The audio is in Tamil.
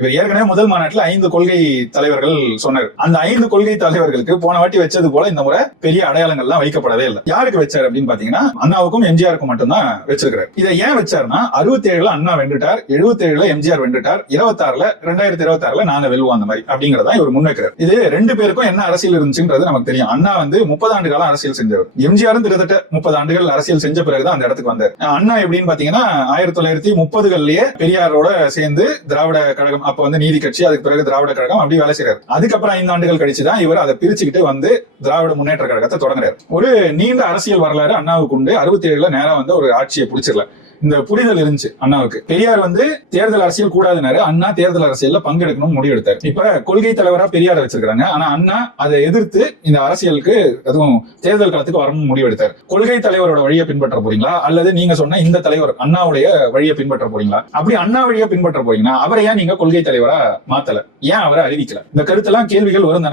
இவர் ஏற்கனவே முதல் மாநாட்டில் ஐந்து கொள்கை தலைவர்கள் சொன்னார். அந்த ஐந்து கொள்கை தலைவர்களுக்கு போன வாட்டி வச்சது போல இந்த முறை பெரிய அடையாளங்கள்லாம் வைக்கப்படவே இல்லை. யாருக்கு வச்சார் அப்படின்னு பாத்தீங்கன்னா அண்ணாவுக்கும் எம்ஜிஆருக்கும் மட்டும்தான் வச்சிருக்காரு இதை ஏன் வச்சாருன்னா அறுபத்தி ஏழுல அண்ணா வென்றுட்டார் எழுபத்தி ஏழுல எம்ஜிஆர் வென்றுட்டார் இருபத்தாறுல ரெண்டாயிரத்தி இருபத்தாறுல நாங்க வெல்வோம் அந்த மாதிரி அப்படிங்கறதா இவர் முன்வைக்கிறார். இது ரெண்டு பேருக்கும் என்ன அரசியல் இருந்துச்சுன்றது நமக்கு தெரியும். அண்ணா வந்து முப்பது ஆண்டு காலம் அரசியல் செஞ்சவர். எம்ஜிஆரும் கிட்டத்தட்ட முப்பது ஆண்டுகள் அரசியல் செஞ்ச பிறகுதான் அந்த இடத்துக்கு வந்தார். அண்ணா எப்படின்னு பாத்தீங்கன்னா ஆயிரத்தி தொள்ளாயிரத்தி முப்பதுகள்லயே பெரியாரோட சேர்ந்து திராவிட கழகம் அப்ப வந்து நீதி கட்சி அதுக்கு பிறகு திராவிட கழகம் அப்படி வேலை செய்யறாரு அதுக்கப்புறம் ஐந்து ஆண்டுகள் கழிச்சு தான் இவர் அதை பிரிச்சுக்கிட்டு வந்து திராவிட முன்னேற்ற கழகத்தை தொடங்குறாரு. ஒரு நீண்ட அரசியல் வரலாறு அண்ணாவுக்கு உண்டு. அறுபத்தி ஏழுல நேரா வந்து ஒரு ஆட்சியை பிடிச்சிடல. இந்த புரிதல் இருந்துச்சு அண்ணாவுக்கு. பெரியார் வந்து தேர்தல் அரசியல் கூடாதுனாரு. அண்ணா தேர்தல் அரசியல்ல பங்கெடுக்கணும் முடிவெடுத்தார் இப்ப கொள்கை தலைவரா பெரியார வச்சிருக்காங்க ஆனா அண்ணா அதை எதிர்த்து இந்த அரசியலுக்கு அதுவும் தேர்தல் காலத்துக்கு வரணும் முடிவெடுத்தார் கொள்கை தலைவரோட வழியை பின்பற்ற போறீங்களா? அல்லது நீங்க சொன்ன இந்த தலைவர் அண்ணாவுடைய வழியை பின்பற்ற போறீங்களா? அப்படி அண்ணா வழியை பின்பற்ற போறீங்கன்னா அவரை ஏன் நீங்க கொள்கை தலைவரா மாத்தல? ஏன் அவரை அறிவிக்கல? இந்த கருத்தெல்லாம் கேள்விகள் வரும்